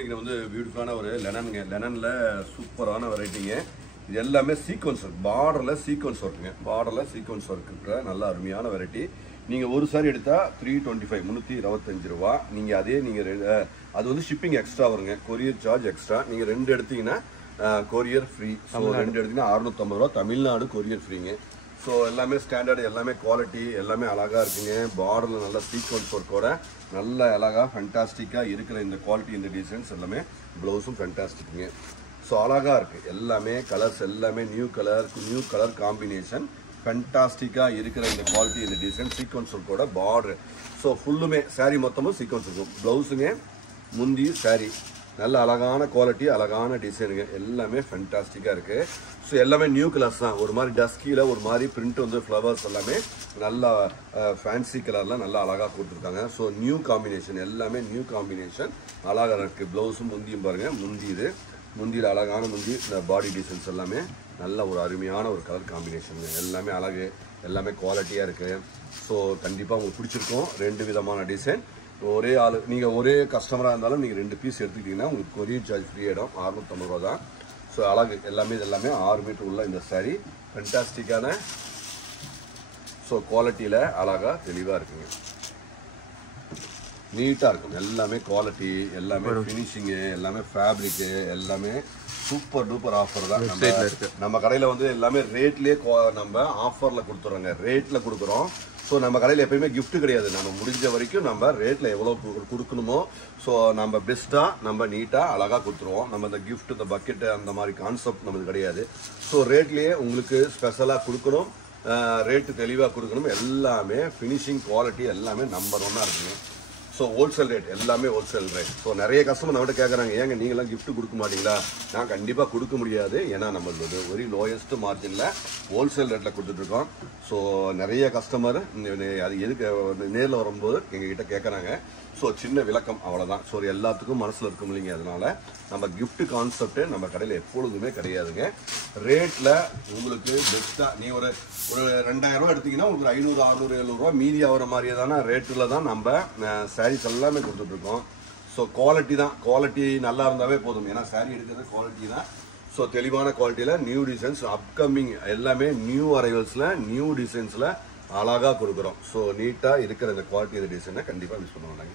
இன்னைக்கு வந்து பியூட்டிஃபுல்லான ஒரு லெனனுங்க. லெனனில் சூப்பரான வெரைட்டிங்க. இது எல்லாமே சீக்வன்ஸ் ஒர்க், பார்டரில் சீக்வன்ஸ் ஒர்க்குங்க. பார்டரில் சீக்வன்ஸ் ஒர்க் இருக்கிற நல்ல அருமையான வெரைட்டி. நீங்கள் ஒரு சாரி எடுத்தால் 325 325 ரூபா. நீங்கள் அதே அது வந்து ஷிப்பிங் எக்ஸ்ட்ரா வருங்க, கொரியர் சார்ஜ் எக்ஸ்ட்ரா. நீங்கள் 2 எடுத்தீங்கன்னா கொரியர் ஃப்ரீ. ஸோ 2 எடுத்தீங்கன்னா 650 ரூபா, தமிழ்நாடு கொரியர் ஃப்ரீங்க. ஸோ எல்லாமே ஸ்டாண்டர்டு, எல்லாமே குவாலிட்டி, எல்லாமே அழகாக இருக்குங்க. பார்டரில் நல்ல சீக்வன்ஸ் ஒர்க்கோட நல்ல அழகாக ஃபேண்டாஸ்டிக்காக இருக்கிற இந்த குவாலிட்டி, இந்த டிசைன்ஸ் எல்லாமே ப்ளவுஸும் ஃபேண்டாஸ்டிக்குங்க. ஸோ அழகாக இருக்குது. எல்லாமே கலர்ஸ் எல்லாமே நியூ கலர் காம்பினேஷன் ஃபேண்டாஸ்டிக்காக இருக்கிற இந்த குவாலிட்டி, இந்த டிசைன் சீக்வன்ஸ் ஒர்க்கோட பார்டர். ஸோ ஃபுல்லுமே சாரீ மொத்தமும் சீக்வன்ஸ் இருக்கும். ப்ளவுஸுங்க, முந்தி சாரீ நல்ல அழகான குவாலிட்டி, அழகான டிசைனுங்க. எல்லாமே ஃபேண்டாஸ்டிக்காக இருக்குது. ஸோ எல்லாமே நியூ கலர்ஸ் தான். ஒரு மாதிரி டஸ்கியில் ஒரு மாதிரி பிரிண்ட் வந்து ஃப்ளவர்ஸ் எல்லாமே நல்லா ஃபேன்சி கலரில் நல்லா அழகாக கொடுத்துருக்காங்க. ஸோ நியூ காம்பினேஷன், எல்லாமே நியூ காம்பினேஷன் அழகாக இருக்குது. ப்ளவுஸும் முந்தியும் பாருங்கள், முந்தியில் அழகான முந்தி. இந்த பாடி டிசைன்ஸ் எல்லாமே நல்ல ஒரு அருமையான ஒரு கலர் காம்பினேஷனுங்க. எல்லாமே அழகு, எல்லாமே குவாலிட்டியாக இருக்குது. ஸோ கண்டிப்பாக உங்களுக்கு பிடிச்சிருக்கும். 2 விதமான டிசைன். ஒரே ஆள், நீங்கள் ஒரே கஸ்டமராக இருந்தாலும் நீங்கள் 2 பீஸ் எடுத்துக்கிட்டிங்கன்னா உங்களுக்கு கொரியர் சார்ஜ் ஃப்ரீ ஆகிடும். 650 ரூபா தான். ஸோ அழகு எல்லாமே இது எல்லாமே 6 மீட்டர் உள்ள இந்த சாரீ ஃபேண்டாஸ்டிக்கான ஸோ குவாலிட்டியில் அழகாக தெளிவாக இருக்குங்க. நீட்டாக இருக்கும். எல்லாமே குவாலிட்டி, எல்லாமே ஃபினிஷிங்கு, எல்லாமே ஃபேப்ரிக்கு, எல்லாமே சூப்பர் டூப்பர் ஆஃபர் தான். நம்ம கடையில் வந்து எல்லாமே ரேட்லேயே நம்ம ஆஃபரில் கொடுத்துறோங்க. ரேட்டில் கொடுக்குறோம். ஸோ நம்ம கடையில் எப்பயுமே கிஃப்ட் கிடையாது. நம்ம முடிஞ்ச வரைக்கும் நம்ம ரேட்டில் எவ்வளோ கொடுக்கணுமோ ஸோ நம்ம பெஸ்ட்டாக நம்ம நீட்டாக அழகாக கொடுத்துருவோம். நம்ம இந்த கிஃப்ட், இந்த பக்கெட்டு அந்த மாதிரி கான்செப்ட் நம்மளுக்கு கிடையாது. ஸோ ரேட்லேயே உங்களுக்கு ஸ்பெஷலாக கொடுக்கணும், ரேட்டு தெளிவாக கொடுக்கணும். எல்லாமே ஃபினிஷிங் குவாலிட்டி எல்லாமே நம்பர் 1 இருக்குங்க. ஸோ ஹோல்சேல் ரேட், எல்லாமே ஹோல்சேல் ரேட். ஸோ நிறைய கஸ்டமர் நம்மகிட்ட கேட்குறாங்க, ஏங்க நீங்களாம் கிஃப்ட் கொடுக்க மாட்டீங்களா? நான் கண்டிப்பாக கொடுக்க முடியாது. ஏன்னா நம்மளது வெரி லோயஸ்ட் மார்ஜினில் ஹோல்சேல் ரேட்டில் கொடுத்துட்ருக்கோம். ஸோ நிறைய கஸ்டமர் அது எதுக்கு நேரில் வரும்போது எங்ககிட்ட கேட்குறாங்க. ஸோ சின்ன விளக்கம் அவ்வளோதான். ஸோ எல்லாத்துக்கும் மனசில் இருக்கும் இல்லைங்க. அதனால் நம்ம கிஃப்ட் கான்செப்ட்டு நம்ம கடையில் எப்பொழுதுமே கிடையாதுங்க. ரேட்டில் உங்களுக்கு பெஸ்ட்டாக நீ ஒரு 2000 ரூபா எடுத்தீங்கன்னா உங்களுக்கு 500 600 700 ரூபா மீதி ஆகிற மாதிரியான ரேட்டில் தான் நம்ம சாரீஸ் எல்லாமே கொடுத்துட்ருக்கோம். ஸோ குவாலிட்டி தான், குவாலிட்டி நல்லா இருந்தாவே போதும். ஏன்னா சாரீ எடுக்கிறது குவாலிட்டி தான். ஸோ தெளிவான குவாலிட்டியில் நியூ டிசைன்ஸ் அப்கமிங் எல்லாமே நியூ அரைவல்ஸில் நியூ டிசைன்ஸில் அழகாக கொடுக்குறோம். ஸோ நீட்டாக இருக்கிற இந்த குவாலிட்டி, இந்த டிசைனை கண்டிப்பாக மிஸ் பண்ண மாட்டாங்க.